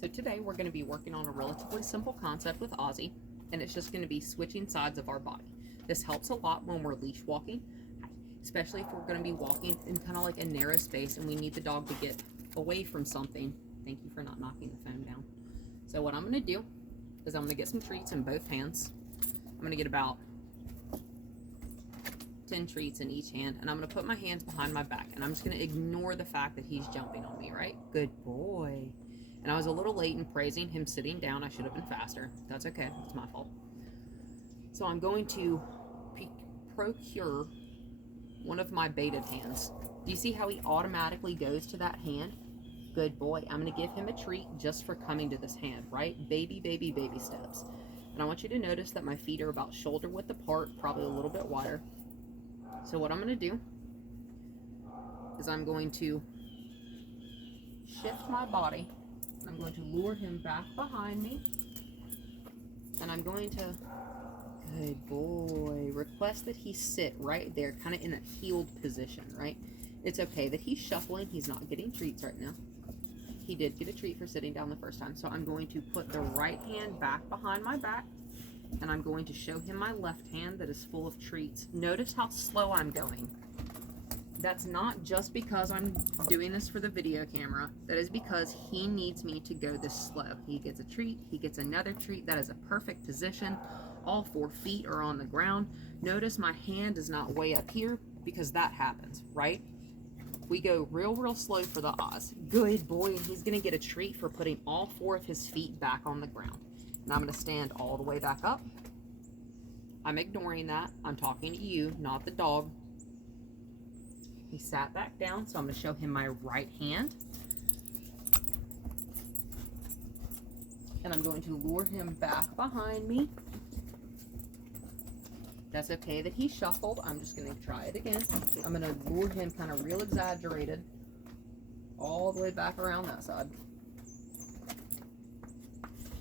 So today we're going to be working on a relatively simple concept with Ozzy, and it's just going to be switching sides of our body. This helps a lot when we're leash walking, especially if we're going to be walking in kind of like a narrow space and we need the dog to get away from something. Thank you for not knocking the phone down. So what I'm going to do is I'm going to get some treats in both hands. I'm going to get about 10 treats in each hand, and I'm going to put my hands behind my back, and I'm just going to ignore the fact that he's jumping on me, right? Good boy. And I was a little late in praising him sitting down. I should have been faster. That's okay. It's my fault. So I'm going to procure one of my baited hands. Do you see how he automatically goes to that hand? Good boy. I'm going to give him a treat just for coming to this hand, right? Baby, baby, baby steps. And I want you to notice that my feet are about shoulder width apart, probably a little bit wider. So what I'm going to do is I'm going to shift my body. I'm going to lure him back behind me, and I'm going to, good boy, request that he sit right there, kind of in a heeled position, right? It's okay that he's shuffling. He's not getting treats right now. He did get a treat for sitting down the first time. So I'm going to put the right hand back behind my back, and I'm going to show him my left hand that is full of treats. Notice how slow I'm going. That's not just because I'm doing this for the video camera. That is because he needs me to go this slow. He gets a treat, he gets another treat. That is a perfect position. All 4 feet are on the ground. Notice my hand is not way up here because that happens, right? We go real slow for the Oz. Good boy, and he's gonna get a treat for putting all 4 of his feet back on the ground. And I'm gonna stand all the way back up. I'm ignoring that. I'm talking to you, not the dog. He sat back down, so I'm going to show him my right hand. And I'm going to lure him back behind me. That's okay that he shuffled. I'm just going to try it again. I'm going to lure him kind of real exaggerated all the way back around that side.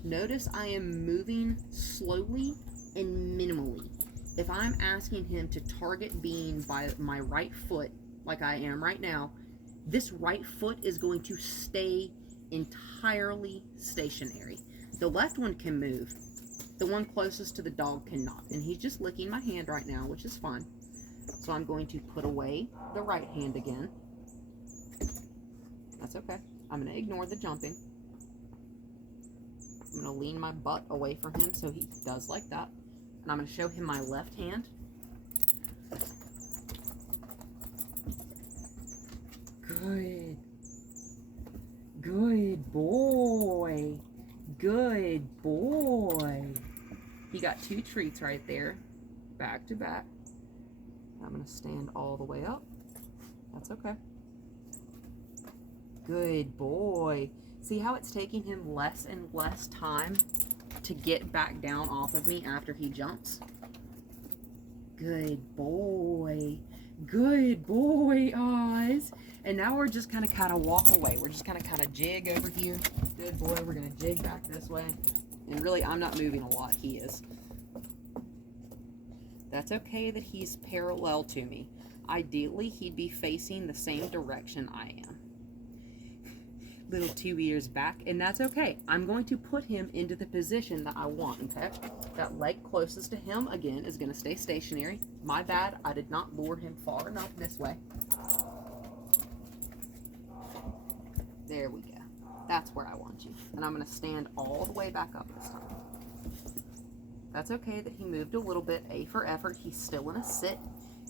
Notice I am moving slowly and minimally. If I'm asking him to target being by my right foot, like I am right now, this right foot is going to stay entirely stationary. The left one can move. The one closest to the dog cannot. And he's just licking my hand right now, which is fine. So I'm going to put away the right hand again. That's okay. I'm going to ignore the jumping. I'm going to lean my butt away from him so he does like that. And I'm going to show him my left hand. Good. Good boy. Good boy. He got 2 treats right there, back to back. I'm going to stand all the way up. That's okay. Good boy. See how it's taking him less and less time to get back down off of me after he jumps? Good boy. Good boy, Oz. And now we're just kind of walk away. We're just kind of jig over here. Good boy. We're going to jig back this way. And really, I'm not moving a lot. He is. That's okay that he's parallel to me. Ideally, he'd be facing the same direction I am. Little 2 ears back, and that's okay. I'm going to put him into the position that I want, okay? That leg closest to him, again, is going to stay stationary. My bad, I did not lure him far enough this way. There we go. That's where I want you. And I'm going to stand all the way back up this time. That's okay that he moved a little bit. A for effort. He's still in a sit.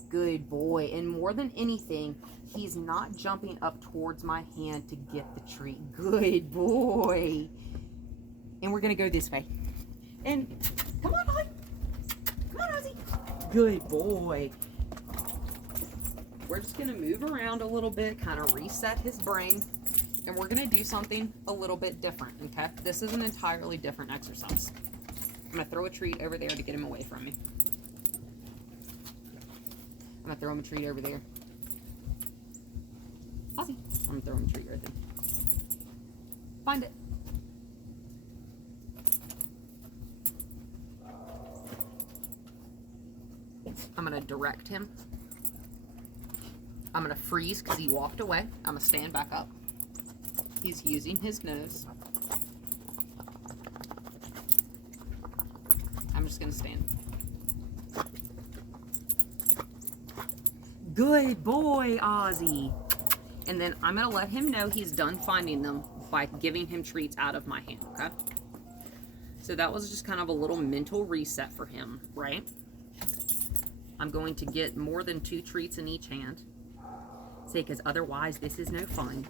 Good boy. And more than anything, he's not jumping up towards my hand to get the treat. Good boy. And we're going to go this way. And come on, Ozzy. Come on, Ozzy. Good boy. We're just going to move around a little bit, kind of reset his brain. And we're going to do something a little bit different, okay? This is an entirely different exercise. I'm going to throw a treat over there to get him away from me. I'm going to throw him a treat over there. Ozzy. I'm going to throw him a treat right there. Find it. I'm going to direct him. I'm going to freeze because he walked away. I'm going to stand back up. He's using his nose. just going to stand. Good boy, Ozzy. And then I'm going to let him know he's done finding them by giving him treats out of my hand, okay? So that was just kind of a little mental reset for him, right? I'm going to get more than 2 treats in each hand. See, because otherwise this is no fun.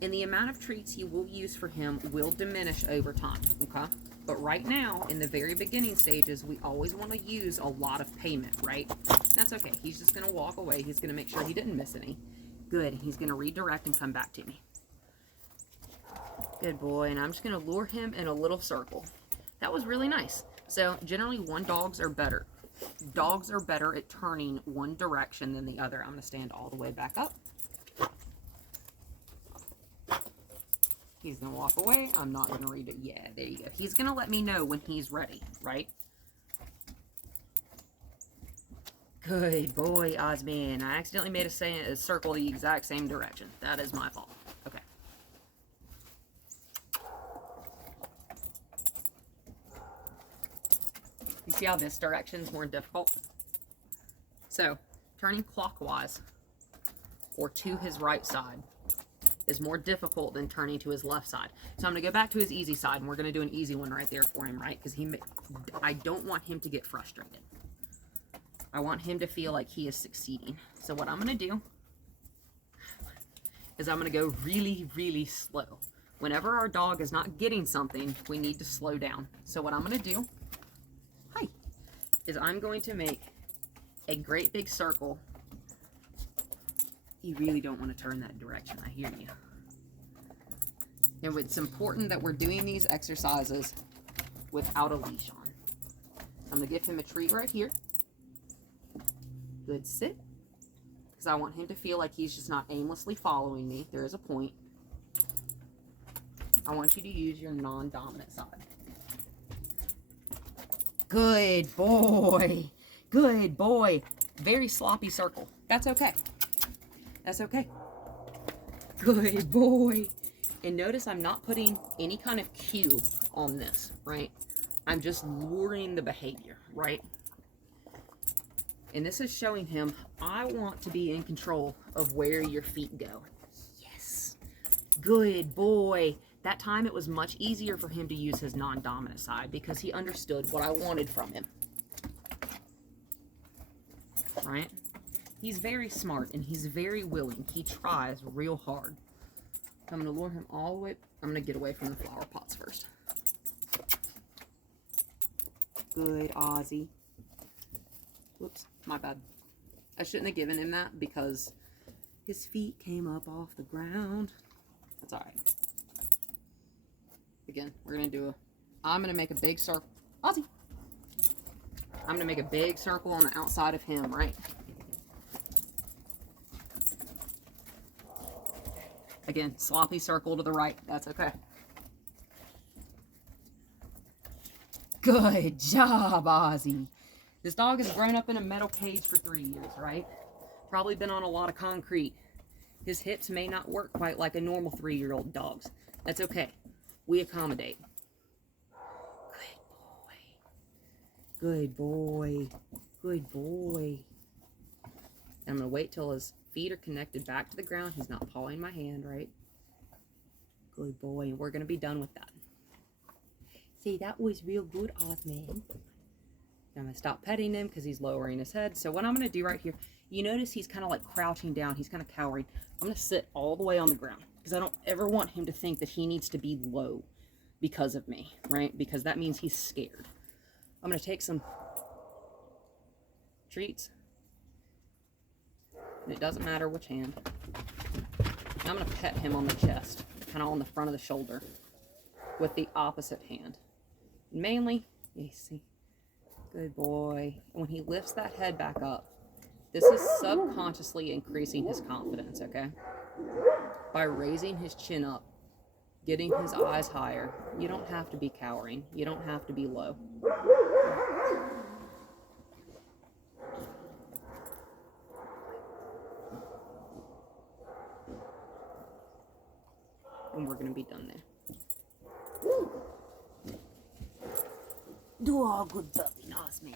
And the amount of treats you will use for him will diminish over time, okay? But right now, in the very beginning stages, we always want to use a lot of payment, right? That's okay. He's just going to walk away. He's going to make sure he didn't miss any. Good. He's going to redirect and come back to me. Good boy. And I'm just going to lure him in a little circle. That was really nice. So generally, dogs are better. Dogs are better at turning one direction than the other. I'm going to stand all the way back up. He's going to walk away. I'm not going to read it. Yeah, there you go. He's going to let me know when he's ready, right? Good boy, Osman. I accidentally made a circle the exact same direction. That is my fault. Okay. You see how this direction is more difficult? So, turning clockwise or to his right side is more difficult than turning to his left side. So I'm going to go back to his easy side, and we're going to do an easy one right there for him, right? Because I don't want him to get frustrated. I want him to feel like he is succeeding. So what I'm going to do is I'm going to go really, really slow. Whenever our dog is not getting something, we need to slow down. So what I'm going to do, is I'm going to make a great big circle. You really don't want to turn that direction. I hear you. And it's important that we're doing these exercises without a leash on. I'm going to give him a treat right here. Good sit. Because I want him to feel like he's just not aimlessly following me. There is a point. I want you to use your non-dominant side. Good boy. Good boy. Very sloppy circle. That's okay. That's okay. Good boy. And notice I'm not putting any kind of cue on this, right? I'm just luring the behavior, right? And this is showing him, I want to be in control of where your feet go. Yes. Good boy. That time it was much easier for him to use his non-dominant side because he understood what I wanted from him. Right? He's very smart and he's very willing. He tries real hard. I'm going to lure him all the way. I'm going to get away from the flower pots first. Good, Ozzy. Whoops, my bad. I shouldn't have given him that because his feet came up off the ground. That's all right. Again, we're going to do I'm going to make a big circle. Ozzy. I'm going to make a big circle on the outside of him, right? Again, sloppy circle to the right. That's okay. Good job, Ozzy. This dog has grown up in a metal cage for 3 years, right? Probably been on a lot of concrete. His hips may not work quite like a normal 3-year-old dog's. That's okay. We accommodate. Good boy. Good boy. And I'm going to wait till his feet are connected back to the ground. He's not pawing my hand, right? Good boy. And we're going to be done with that. See, that was real good, Osman. I'm going to stop petting him because he's lowering his head. So what I'm going to do right here, you notice he's kind of like crouching down. He's kind of cowering. I'm going to sit all the way on the ground because I don't ever want him to think that he needs to be low because of me, right? Because that means he's scared. I'm going to take some treats. And it doesn't matter which hand. I'm going to pet him on the chest, kind of on the front of the shoulder with the opposite hand. Mainly, you see, good boy. And when he lifts that head back up, this is subconsciously increasing his confidence, okay? By raising his chin up, getting his eyes higher. You don't have to be cowering. You don't have to be low. And we're going to be done there. Oh, good puppy. Nice, man.